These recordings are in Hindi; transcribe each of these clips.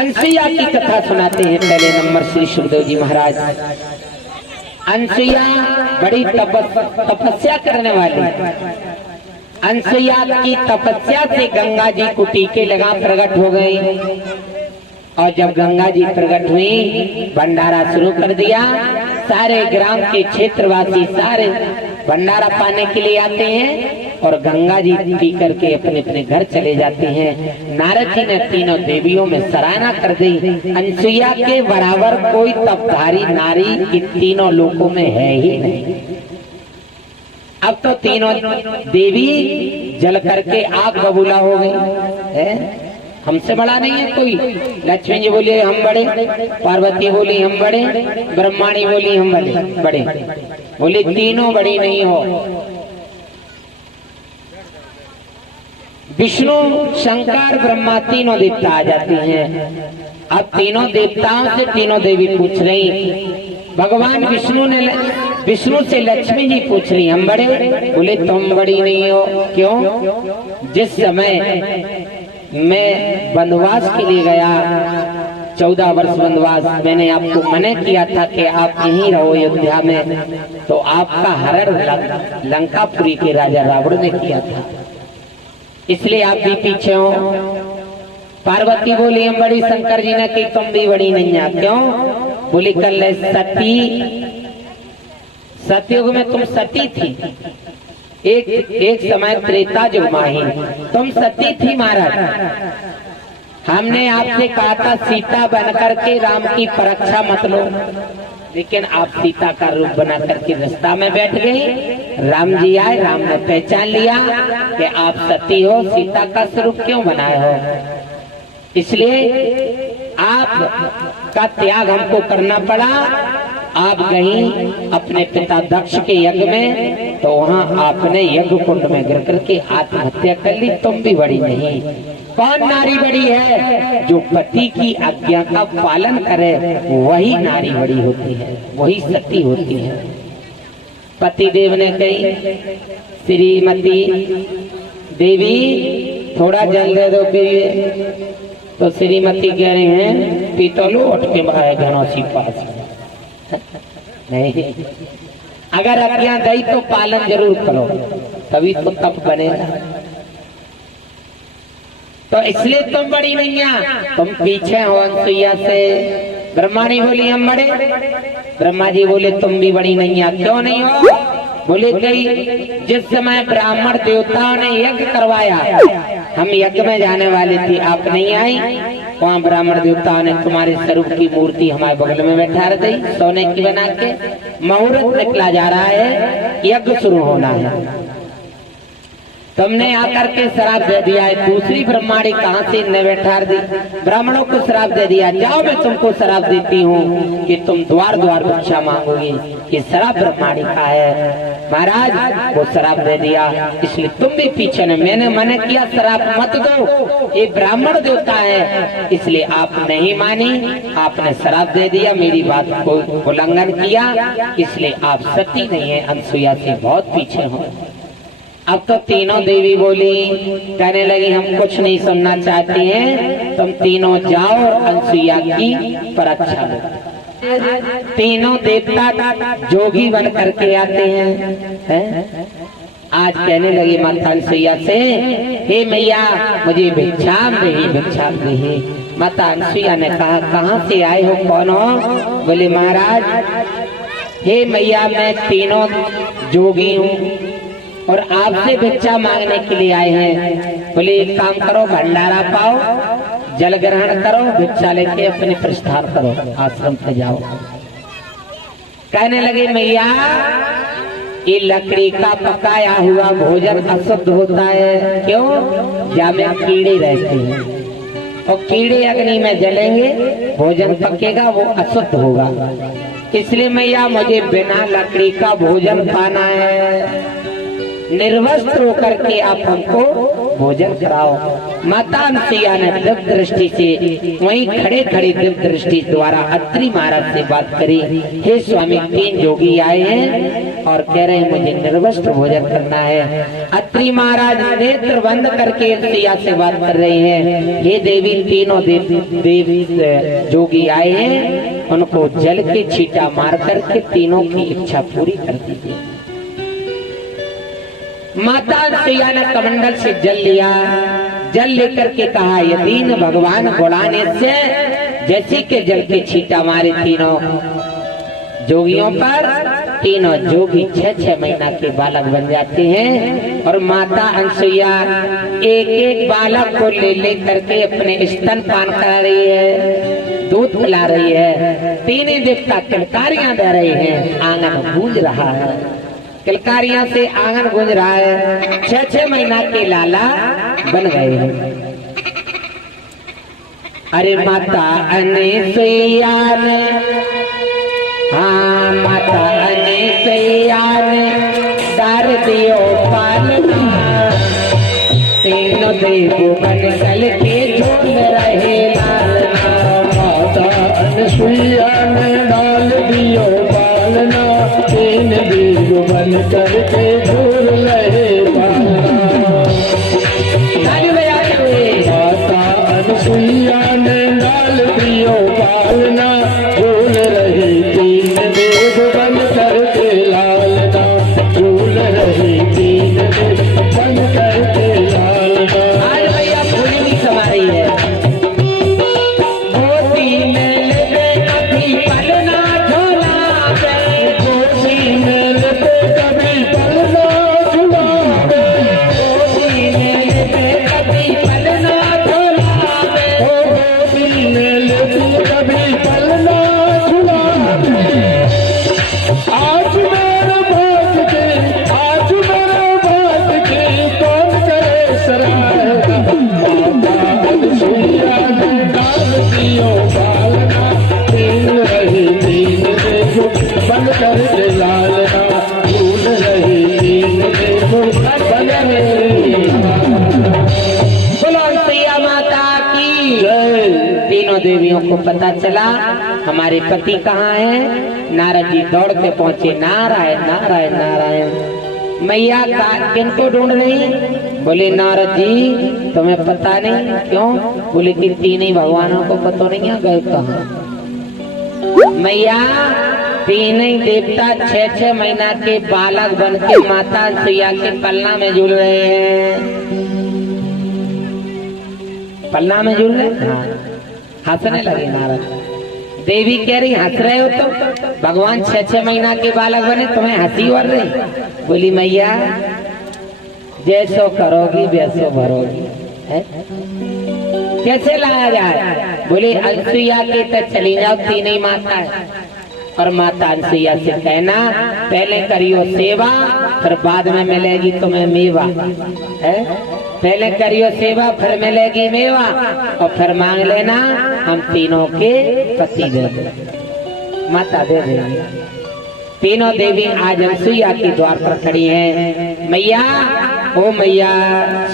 अनसुईया की कथा सुनाते हैं। पहले नंबर श्री सुखदेव जी महाराज। अनसुईया बड़ी तपस्या करने वाली। अनसुईया की तपस्या से गंगा जी को टीके लगा प्रकट हो गई। और जब गंगा जी प्रकट हुई, भंडारा शुरू कर दिया। सारे ग्राम के क्षेत्रवासी सारे भंडारा पाने के लिए आते हैं और गंगा जी पी करके अपने अपने घर चले जाते हैं। नारद जी ने तीनों देवियों में सराहना कर दी, अनसुईया के बराबर कोई तपधारी नारी इन तीनों लोकों में है ही नहीं। अब तो तीनों देवी जल करके आग बबूला हो गई है। हमसे बड़ा नहीं है कोई। लक्ष्मी जी बोली हम बड़े, पार्वती बोली हम बड़े, ब्रह्माणी बोली हम बड़े, बोली तीनों बड़ी नहीं हो। विष्णु विष्णु शंकर ब्रह्मा तीनों देवता आ जाते हैं। अब तीनों देवताओं से तीनों देवी पूछ रही, भगवान विष्णु से लक्ष्मी जी पूछ रही हम बड़े, बोले तुम बड़ी नहीं हो। क्यों? जिस समय मैं वनवास के लिए गया, 14 वर्ष वनवास, मैंने आपको मना किया था कि आप यहीं रहो अयोध्या में, तो आपका हरण लंकापुरी के राजा रावण ने किया था, इसलिए आप भी पीछे हो। पार्वती बोली हम बड़ी, शंकर जी ने कही तुम भी बड़ी नहीं है। क्यों? बोली कल सतयुग में तुम सती थी, एक समय त्रेता युग माही तुम सती थी महाराज। हमने आपसे कहा था सीता बन करके राम की परीक्षा मत लो, लेकिन आप सीता का रूप बना करके रास्ता में बैठ गई। राम जी आए, राम ने पहचान लिया कि आप सती हो, सीता का स्वरूप क्यों बनाए हो, इसलिए आप का त्याग हमको करना पड़ा। आप गई अपने पिता दक्ष के यज्ञ में, तो वहाँ आपने यज्ञ कुंड में गिर करके आत्महत्या कर ली। तुम भी बड़ी नहीं। कौन नारी बड़ी है? जो पति की आज्ञा का पालन करे, वही नारी बड़ी होती है, वही सती होती है। पति देव ने कही श्रीमती देवी थोड़ा जल दे दो पीवे, तो श्रीमती कह रही हैं पीतलो उठ के भाई घरों सी पास नहीं। अगर आज्ञा दी तो पालन जरूर करो, तभी तो तप बनेगा। तो इसलिए तुम बड़ी नहीं है, तुम पीछे हो अनसुईया से। ब्रह्माणी बोली हम बड़े, ब्रह्मा जी बोले तुम भी बड़ी नहीं है। क्यों नहीं हो? बोले कई जिस समय ब्राह्मण देवताओं ने यज्ञ करवाया, हम यज्ञ में जाने वाले थे, आप नहीं आई। वहाँ ब्राह्मण देवताओं ने तुम्हारे स्वरूप की मूर्ति हमारे बगल में बैठा दी, सोने की बना के। मुहूर्त निकला जा रहा है, यज्ञ शुरू होना है, तुमने आकर के श्राप दे दिया है। दूसरी ब्रह्माणी कहाँ से इन्हें बैठा दी, ब्राह्मणों को श्राप दे दिया। जाओ मैं तुमको श्राप देती हूँ कि तुम द्वार द्वार भिक्षा मांगोगी। ये श्राप ब्रह्माणी का है। महाराज वो श्राप दे दिया, इसलिए तुम भी पीछे न। मैंने मना किया श्राप मत दो, ये ब्राह्मण देवता है, इसलिए आप नहीं मानी, आपने श्राप दे दिया, मेरी बात को उल्लंघन किया, इसलिए आप सती नहीं है, अनसुईया से बहुत पीछे हो। अब तो तीनों देवी बोली, कहने लगी हम कुछ नहीं सुनना चाहती हैं, तुम तीनों जाओ और अनसुईया की परीक्षा लो। तीनों देवता जोगी बन करके आते हैं। आज कहने लगी माता अनसुईया से, हे मैया मुझे भिक्षाम दही, भिक्षाम दही। माता अनसुईया ने कहा कहाँ से आए हो, कौन हो? बोले महाराज हे मैया मैं तीनों जोगी हूँ और आपसे भिक्षा मांगने के लिए आए हैं। बोले एक काम करो, भंडारा पाओ, जल ग्रहण करो, भिक्षा लेके अपने प्रस्थान करो, आश्रम से जाओ। कहने लगे मैया ये लकड़ी का पकाया हुआ भोजन अशुद्ध होता है। क्यों? जामे कीड़े रहते हैं और कीड़े अग्नि में जलेंगे, भोजन पकेगा, वो अशुद्ध होगा। इसलिए मैया मुझे बिना लकड़ी का भोजन पाना है। निर्वस्त्र होकर के आप हमको भोजन कराओ। माता अनसुईया ने दिव्य दृष्टि से वहीं खड़े खड़े दिव्य दृष्टि द्वारा अत्रि महाराज से बात करी, हे स्वामी 3 जोगी आए हैं और कह रहे हैं मुझे निर्वस्त्र भोजन करना है। अत्रि महाराज नेत्र बंद करके अनसुईया से बात कर रहे हैं, हे देवी 3 देव जोगी आए हैं, उनको जल के छींटा मार करके तीनों की इच्छा पूरी कर दीजिए। माता अनसुईया ने कमंडल से जल लिया, जल लेकर के कहा ये दीन भगवान बुलाने से जैसे के जल के छींटा मारे तीनों जोगियों पर, तीनों जोगी 6-6 महीना के बालक बन जाते हैं। और माता अनसुईया एक एक बालक को ले ले करके अपने स्तन पान करा रही है, दूध पिला रही है। तीनों देवता किलकारियां दे रहे हैं, आंगन गूंज रहा है, किलकारियां से आंगन गूंज रहा है। 6-6 महीना के लाला बन गए हैं। अरे माता अनसुईया ने, हाँ माता अनसुईया ने डार दियो पालना, तीनों देव बन कल के झूल रहे लालना। माता अनसुईया ने डाल दियो पालना, 3 देव बन करके झूल रहे पालना। माता अनसुईया ने डाल दियो पालना, झूल रही 3 देव बन करके लालना, झूल रही 3 देव बन करके लालना। आज भैया पूरी नहीं समा रही है। गोदी में लेते कभी पलना झुलावे, गोदी में लेते कभी पलना झुलावे, गोदी में लेते कभी पलना झुलावे, गोदी में लेते कभी पलना झुलावे। आज मेरे भाग के, आज मेरे भाग के कौन करे सराहना। माता अनसुईया ने डाल दियो पालना, 3 रही 3 देव बन करके लालना, झूल रही 3 देव बन रहे। बोलो अनसुईया माता की जय। तीनों देवियों को पता चला हमारे पति कहाँ हैं। नारद जी दौड़ के पहुंचे, नारायण नारायण नारायण। मैया का किनको ढूंढ रही? बोले नारद जी तुम्हें पता नहीं? क्यों? बोले कि 3 भगवानों को पता नहीं है गए कहाँ। मैया 3 देवता 6-6 महीना के बालक बन के माता अनसुईया के पलना में झूल रहे हैं। पलना में झूल रहे हैं, हंसने लगे नारद। देवी कह रही हंस रहे हो तो भगवान 6-6 महीना के बालक बने, तुम्हें हंसी और रही? बोली मैया जैसो करोगी वैसो भरोगी है? कैसे लाया जाए? बोले अनसुईया के तो चली जाओ, 3 माता है। और माता अनसुईया से कहना पहले करियो सेवा, फिर बाद में मिलेगी तुम्हें मेवा है। पहले करियो सेवा, फिर मिलेगी मेवा, और फिर मांग लेना हम तीनों के पति दे दे। माता दे देगी। तीनों देवी आज अनसुईया के द्वार पर खड़ी हैं। मैया ओ मैया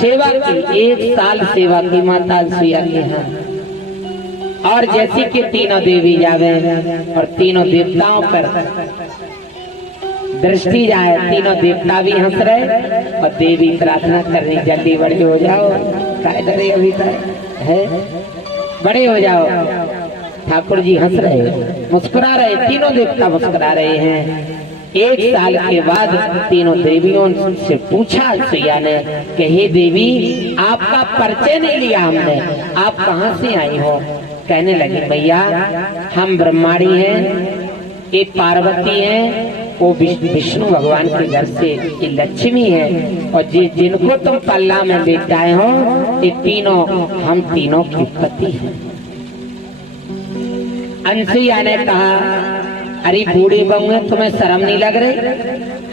सेवा की, 1 साल सेवा की माता अनसुईया के यहाँ। और जैसी कि तीनों देवी जावे और तीनों देवताओं पर दृष्टि जाए, तीनों देवता भी हंस रहे और देवी प्रार्थना कर रही जल्दी बड़े हो जाओ, काय डरे अभी तक है, बड़े हो जाओ। ठाकुर जी हंस रहे, मुस्कुरा रहे, तीनों देवता मुस्कुरा रहे हैं। 1 साल के बाद तीनों देवियों से पूछा अनसुईया ने कि हे देवी आपका परिचय नहीं लिया हमने, आप कहाँ से आई हो? कहने लगी मैया हम ब्रह्माणी हैं, ये पार्वती हैं, वो विष्णु भगवान के घर से ये लक्ष्मी है, और जिनको तुम पल्ला में लेके आए हो ये तीनों हम तीनों के पति हैं। अनसुईया ने कहा अरे बूढ़ी बहू है, तुम्हें शर्म नहीं लग रही?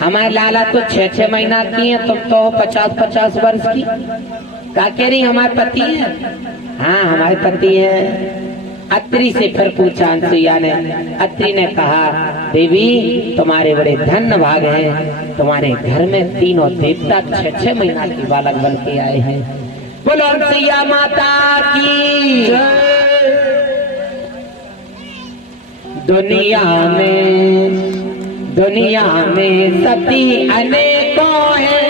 हमारे लाला तो 6-6 महीना की है, तुम तो 50-50 वर्ष की। क्या कह रही हमारे पति है? हाँ हमारे पति है। अत्रि से फिर पूछा अनसुईया ने। अत्रि ने कहा देवी तुम्हारे बड़े धन्य भाग हैं, तुम्हारे घर में तीनों देवता 6-6 महीना के बालक बन के आए हैं। बोलो अनसुईया माता की जय। दुनिया में सती अनेकों हैं,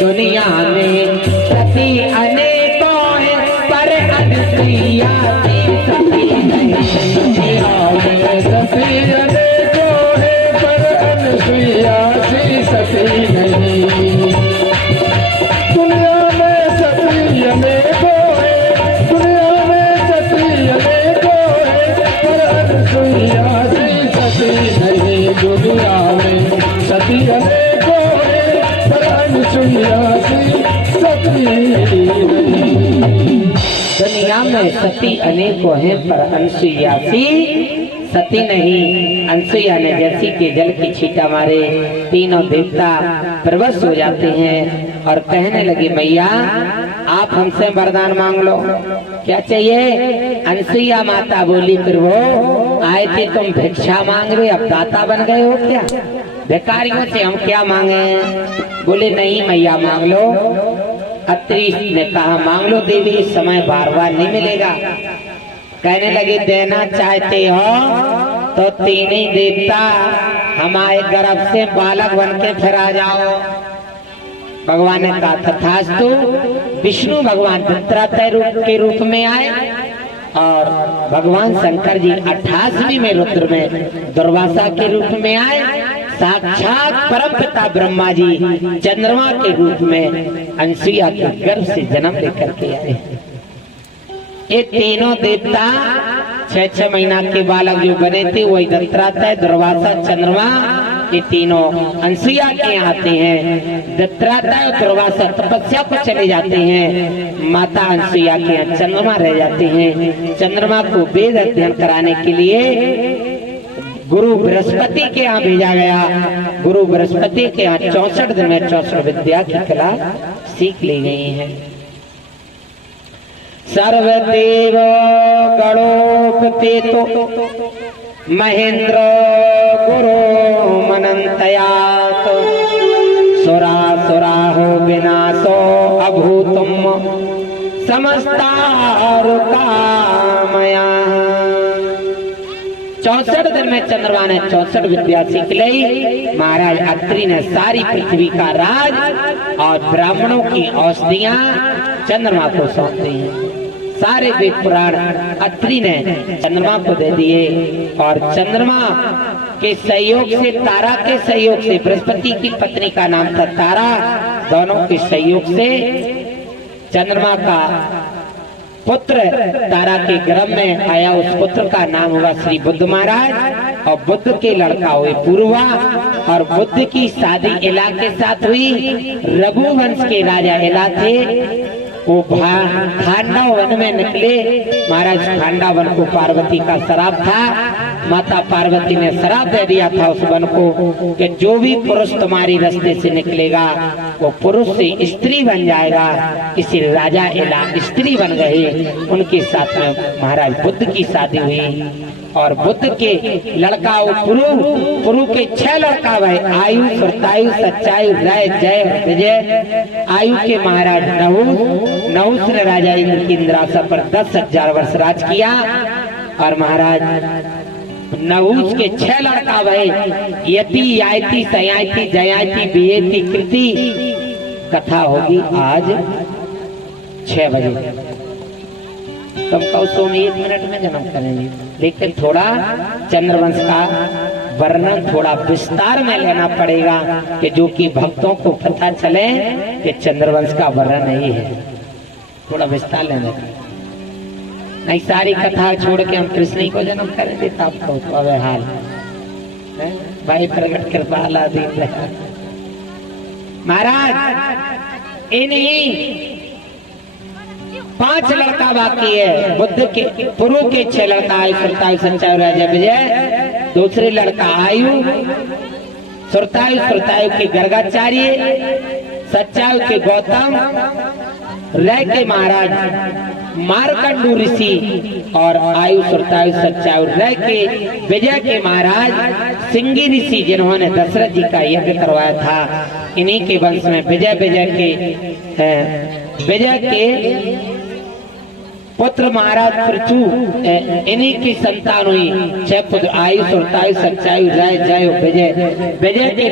दुनिया में सती अनेकों हैं, पर अनसुईया की सती नहीं। दुनिया में सती अनेकों हैं, पर अनसुईया की सती नहीं। दुनिया में सती अनेकों हैं, दुनिया में सती अनेकों हैं, पर अनसुईया की सती नहीं। दुनिया में सती अनेकों हैं, पर अनसुईया की सती नहीं। दुनिया में सती अनेकों हैं, पर अनसुईया की सती नहीं। अनसुईया ने जैसी के जल की छींटा मारे तीनों देवता प्रवश हो जाते हैं और कहने लगे मैया आप हमसे वरदान मांग लो, क्या चाहिए। अनसुईया माता बोली फिर वो आए थे तुम भिक्षा मांग रहे, अब दाता बन गए हो क्या, भिखारियों से हम क्या मांगे। बोले नहीं मैया मांग लो। अत्रि ने कहा मांग लो देवी, इस समय बार बार नहीं मिलेगा। कहने लगे देना चाहते हो तो तीन ही देवता हमारे गर्भ से बालक बन के फिर आ जाओ। भगवान ने कहा तथास्तु। विष्णु भगवान दत्तात्रेय रूप के रूप में आए और भगवान शंकर जी 28वीं में रुद्र में दुर्वासा के रूप में आए। साक्षात परमपिता ब्रह्मा जी चंद्रमा के रूप में अनसुईया के गर्भ से जन्म लेकर के आए। ये तीनों देवता 6-6 महीना के बालक जो बने थे वही दत्तात्रेय दुर्वासा चंद्रमा, ये तीनों अनसुईया के आते हैं। दत्तात्रेय और दुर्वासा तपस्या को चले जाते हैं, माता अनसुईया के यहाँ चंद्रमा रह जाते हैं। चंद्रमा को वेद अध्ययन कराने के लिए गुरु बृहस्पति के यहाँ भेजा गया। गुरु बृहस्पति के यहाँ 64 दिन में 64 विद्या की कला सीख ली गई है। सर्वदेव गणोपते तो महेंद्र गुरु मनंतयात सुरासुराहो विनाशो अभूतम समस्तार कामया। 64 दिन में चंद्रमा ने 64 विद्या सीख ली। महाराज अत्रि ने सारी पृथ्वी का राज और ब्राह्मणों की औषधियां चंद्रमा को सौंप दी हैं। सारे वेद पुराण अत्रि ने चंद्रमा को दे दिए और चंद्रमा के सहयोग से, तारा के सहयोग से, बृहस्पति की पत्नी का नाम था तारा, दोनों के सहयोग से चंद्रमा का पुत्र तारा के गर्भ में आया। उस पुत्र का नाम हुआ श्री बुद्ध महाराज और बुद्ध के लड़का हुए पूर्वा और बुद्ध की शादी इला के साथ हुई। रघुवंश के राजा इला थे, वो खांडा वन में निकले। महाराज खांडा वन को पार्वती का श्राप था। माता पार्वती ने श्राप दे दिया था उस वन को कि जो भी पुरुष तुम्हारी रास्ते से निकलेगा वो पुरुष से स्त्री बन जाएगा। इसी राजा इला स्त्री बन गए। उनके साथ में महाराज बुद्ध की शादी हुई और बुद्ध के लड़का पुरु के 6 लड़का भाई आयु, सुरतायु, सच्चायु, राय, जय, विजय। आयु के महाराज नहुस ने राजा इंद्र की इंद्रासन पर 10,000 वर्ष राज किया और महाराज नहुस के 6 लड़का भाई यति, याति, सयाति, जयाति, बियति, कृति। कथा होगी आज 6 बजे। तुम कहो सोम 1 मिनट में जन्म करेंगे, लेकिन थोड़ा चंद्रवंश का वर्णन थोड़ा विस्तार में लेना पड़ेगा कि जो कि भक्तों को पता चले कि चंद्रवंश का वर्णन नहीं है। थोड़ा विस्तार लेना, नहीं सारी कथा छोड़ के हम कृष्ण को जन्म करेंगे तो आपको तो हाल भाई प्रगट कृपाला दीन। महाराज इन्हीं 5 लड़का बाकी है। बुद्ध के पुरु के 6 लड़का आयु, सुरतायु, सच्चायु, राजा, विजय। दूसरे लड़का आयु, सुरतायु के गर्गाचार्य, सच्चायु के गौतम रह के महाराज मारकंडू ऋषि और आयु सुरतायु सच्चायु रह के विजय के महाराज सिंगी ऋषि जिन्होंने दशरथ जी का यज्ञ करवाया था, इन्हीं के वंश में विजय के पुत्र महाराज पृथु इन्हीं की संतान हुई। 6 पुत्र आयु सुरतायु सच्चायु राय जय विजय के